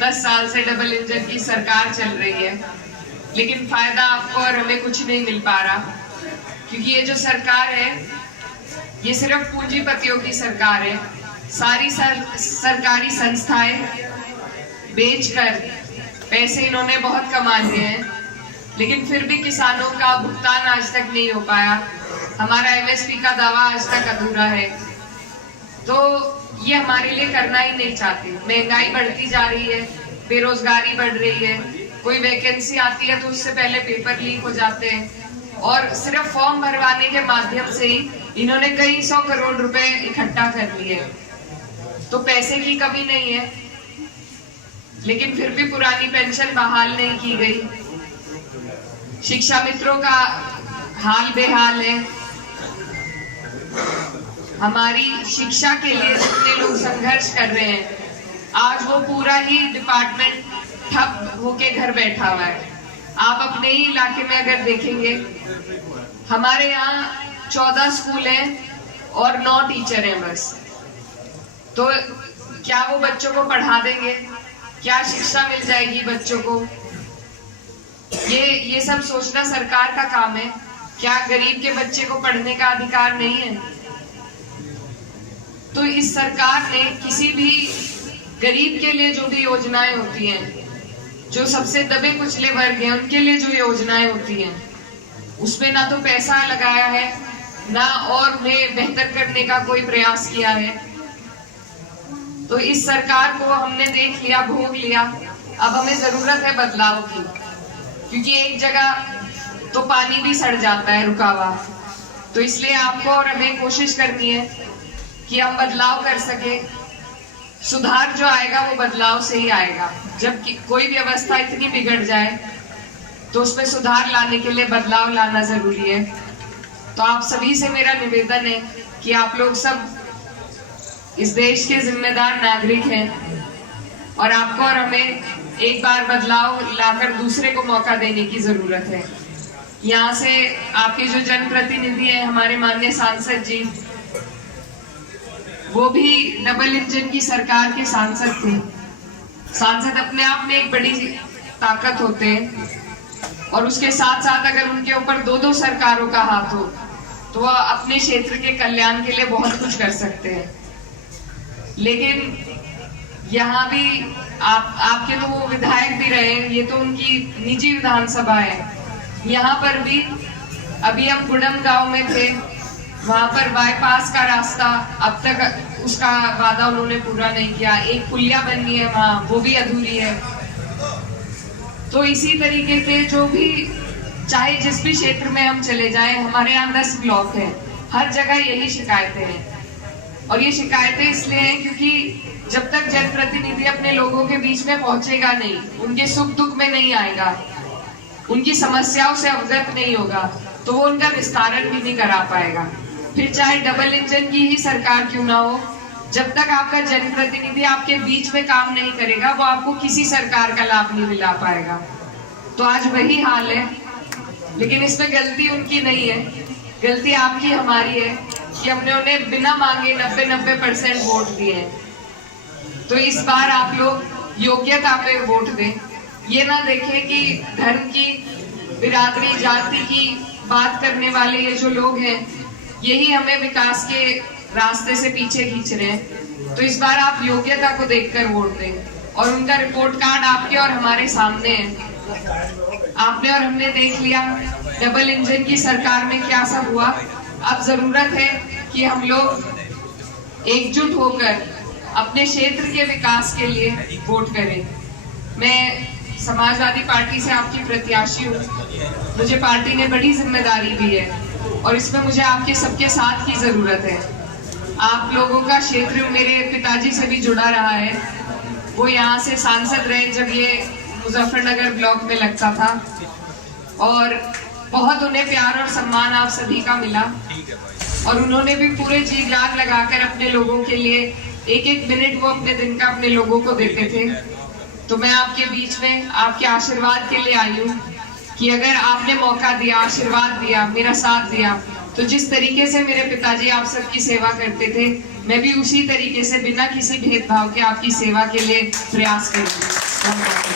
10 साल से double engine की सरकार चल रही है, लेकिन फायदा आपको और हमें कुछ नहीं मिल पा रहा, क्योंकि ये जो सरकार है ये सिर्फ पूंजीपतियों की सरकार है। सारी सरकारी संस्थाएं बेचकर पैसे इन्होंने बहुत कमा लिए हैं, लेकिन फिर भी किसानों का भुगतान आज तक नहीं हो पाया। हमारा एमएसपी का दावा आज तक अधूरा है। तो ये हमारे लिए करना ही नहीं चाहते। महंगाई बढ़ती जा रही है, बेरोजगारी बढ़ रही है, कोई वैकेंसी आती है तो उससे पहले पेपर लीक हो जाते हैं, और सिर्फ फॉर्म भरवाने के माध्यम से ही इन्होंने कई 100 करोड़ रुपए इकट्ठा कर लिए। तो पैसे की कमी नहीं है, लेकिन फिर भी पुरानी पेंशन बहाल नहीं की गई। शिक्षा मित्रों का हाल बेहाल है। हमारी शिक्षा के लिए जितने लोग संघर्ष कर रहे हैं, आज वो पूरा ही डिपार्टमेंट ठप होके घर बैठा हुआ है। आप अपने ही इलाके में अगर देखेंगे, हमारे यहाँ 14 स्कूल हैं और 9 टीचर हैं बस। तो क्या वो बच्चों को पढ़ा देंगे? क्या शिक्षा मिल जाएगी बच्चों को? ये सब सोचना सरकार का काम है। क्या गरीब के बच्चे को पढ़ने का अधिकार नहीं है? तो इस सरकार ने किसी भी गरीब के लिए जो भी योजनाएं होती हैं, जो सबसे दबे कुचले वर्ग हैं उनके लिए जो योजनाएं होती हैं, उसमें ना तो पैसा लगाया है, ना और उन्हें बेहतर करने का कोई प्रयास किया है। तो इस सरकार को हमने देख लिया, भोग लिया। अब हमें जरूरत है बदलाव की, क्योंकि एक जगह तो पानी भी सड़ जाता है रुका हुआ। तो इसलिए आपको और हमें कोशिश करनी है कि हम बदलाव कर सके। सुधार जो आएगा वो बदलाव से ही आएगा। जब कोई व्यवस्था इतनी बिगड़ जाए तो उसमें सुधार लाने के लिए बदलाव लाना जरूरी है। तो आप सभी से मेरा निवेदन है कि आप लोग सब इस देश के जिम्मेदार नागरिक हैं, और आपको और हमें एक बार बदलाव लाकर दूसरे को मौका देने की जरूरत है। यहाँ से आपके जो जनप्रतिनिधि है, हमारे माननीय सांसद जी, वो भी डबल इंजन की सरकार के सांसद थे। सांसद अपने आप में एक बड़ी ताकत होते हैं, और उसके साथ साथ अगर उनके ऊपर 2-2 सरकारों का हाथ हो तो वह अपने क्षेत्र के कल्याण के लिए बहुत कुछ कर सकते हैं। लेकिन यहाँ भी आपके तो वो विधायक भी रहे, ये तो उनकी निजी विधानसभा है। यहाँ पर भी अभी हम गुड़म गांव में थे, वहां पर बाईपास का रास्ता अब तक उसका वादा उन्होंने पूरा नहीं किया। एक पुलिया बननी है वहां, वो भी अधूरी है। तो इसी तरीके के जो भी, चाहे जिस भी क्षेत्र में हम चले जाएं, हमारे यहाँ 10 ब्लॉक हैं, हर जगह यही शिकायतें हैं। और ये शिकायतें इसलिए हैं क्योंकि जब तक जनप्रतिनिधि अपने लोगों के बीच में पहुंचेगा नहीं, उनके सुख दुख में नहीं आएगा, उनकी समस्याओं से अवगत नहीं होगा, तो वो उनका विस्तारण भी नहीं करा पाएगा। फिर चाहे डबल इंजन की ही सरकार क्यों ना हो, जब तक आपका जनप्रतिनिधि आपके बीच में काम नहीं करेगा, वो आपको किसी सरकार का लाभ नहीं दिला पाएगा। तो आज वही हाल है, लेकिन इसमें गलती उनकी नहीं है, गलती आपकी हमारी है कि हमने उन्हें बिना मांगे 90% वोट दिए हैं। तो इस बार आप लोग योग्यता पे वोट दें। ये ना देखें कि धर्म की, बिरादरी, जाति की बात करने वाले ये जो लोग हैं, यही हमें विकास के रास्ते से पीछे खींच रहे हैं। तो इस बार आप योग्यता को देखकर वोट दें, और उनका रिपोर्ट कार्ड आपके और हमारे सामने है। आपने और हमने देख लिया डबल इंजन की सरकार में क्या सब हुआ। अब जरूरत है कि हम लोग एकजुट होकर अपने क्षेत्र के विकास के लिए वोट करें। मैं समाजवादी पार्टी से आपकी प्रत्याशी हूँ। मुझे पार्टी ने बड़ी जिम्मेदारी दी है, और इसमें मुझे आपके सबके साथ की जरूरत है। आप लोगों का क्षेत्र मेरे पिताजी से भी जुड़ा रहा है। वो यहाँ से सांसद रहे जब ये मुजफ्फरनगर ब्लॉक में लगता था, और बहुत उन्हें प्यार और सम्मान आप सभी का मिला, और उन्होंने भी पूरे जी जान लगाकर अपने लोगों के लिए एक मिनट वो अपने दिन का अपने लोगों को देते थे। तो मैं आपके बीच में आपके आशीर्वाद के लिए आई हूँ कि अगर आपने मौका दिया, आशीर्वाद दिया, मेरा साथ दिया, तो जिस तरीके से मेरे पिताजी आप सबकी सेवा करते थे, मैं भी उसी तरीके से बिना किसी भेदभाव के आपकी सेवा के लिए प्रयास करूंगी। बहुत बहुत